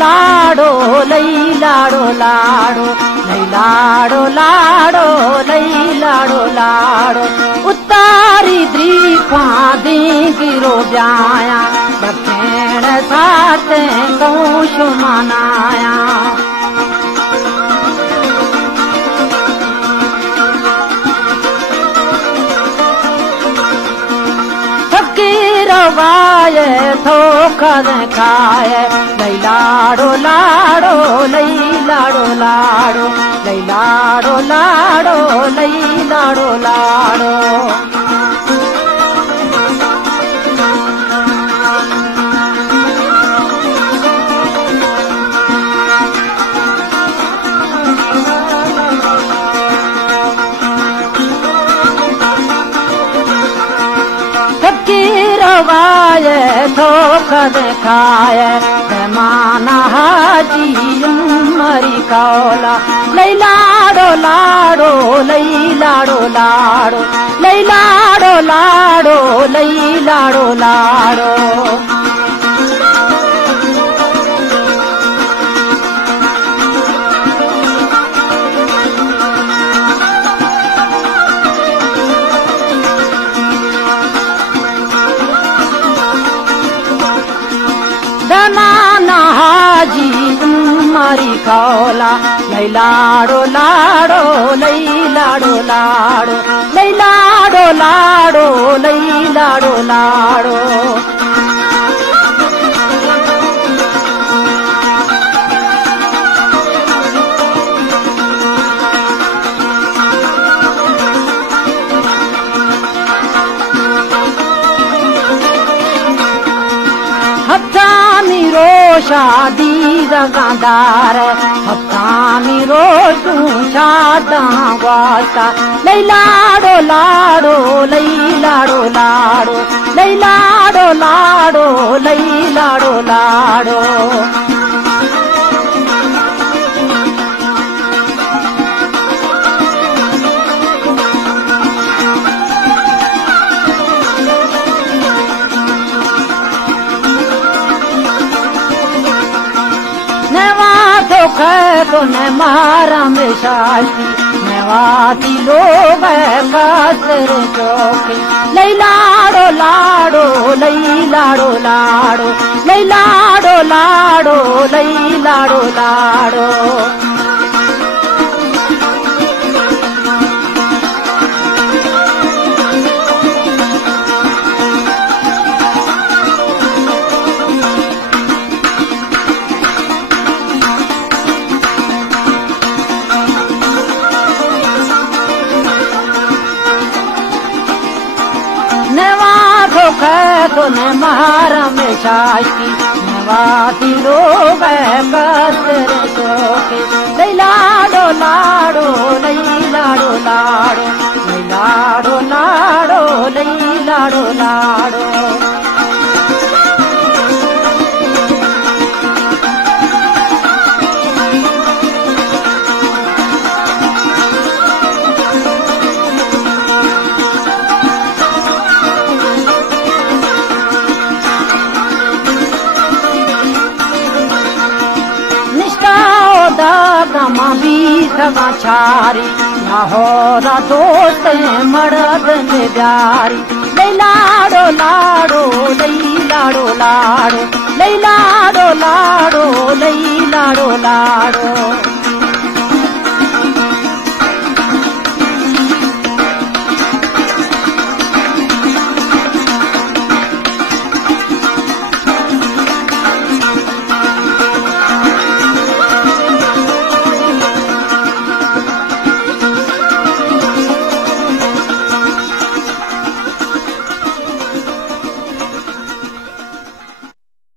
लाडो लई लाडो लाडो लई लाडो लाडो लई लाडो लाडो उतारी द्रीफा दी गिरो जाया दक्षिण साते कौश मनाया वाय थोकर खाए लई लाडो लाडो लई लाडो लाडो लई लाडो लाडो लई लाडो लाडो वाय धोखर खाए माना हाजी मरी कौला लई लाडो लाडो लई लाडो लाडो लई लाडो लाडो लई लाडो लाडो दमाना हाजी मारी कौला लई लाडो लाडो लई लाडो लाडो लई लाडो लाडो लई लाडो लाडो शादी रगादार हफ्तामी रोशू शादा वास्ता लई लाडो लाडो लई लाडो लाडो लई लाडो लाडो लई लाडो लाडो तो न मारा में शादी नवाती लोग कासर चौके लई लाडो लाडो लई लाडो लाडो लई लाडो लाडो लई लाडो लाडो तो न मारा में शादी नवाती लोग कसर चौके लई लाडो लाडो लई लाडो लाडो लई लाडो लाडो लई लाडो लाडो ब्रह्मा भी समाचारी लाहौरा दोस्त मर्द में प्यारी लई लाडो लाडो लई लाडो लाडो लई लाडो लाडो